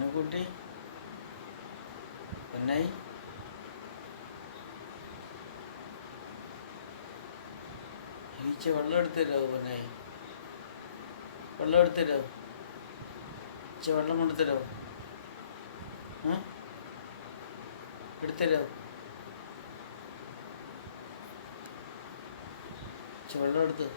പൊന്നുകുട്ടി പൊന്നായി ഈച്ച വെള്ളം എടുത്ത് തരാമോ? പൊന്നായി വെള്ളം എടുത്ത് തരാമോ? ഈച്ച വെള്ളം കൊണ്ട് തരാമോ? എടുത്തരാമോ? ഈച്ച വെള്ളം എടുത്ത്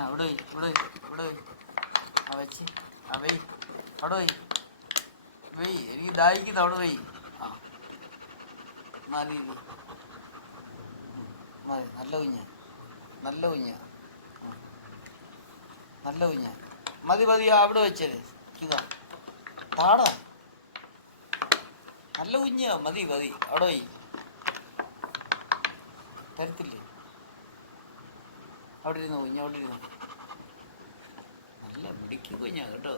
അവിടെ വെച്ച് അവിടെ വെയ് എനിക്ക് ദാഹിക്കുന്നു. അവിടെ വെയ്. ആ മതി മതി. നല്ല കുഞ്ഞ നല്ല കുഞ്ഞ നല്ല കുഞ്ഞ മതി മതി. അവിടെ വെച്ചത് ഇതാ താടാ. നല്ല കുഞ്ഞ മതി മതി. അവിടെ പോയി തരത്തില്ലേ? അവിടെ ഇരുന്നോ കുഞ്ഞ, അവിടെ ഇരുന്നോ. നല്ല മിടിക്ക് കുഞ്ഞാ കേട്ടോ.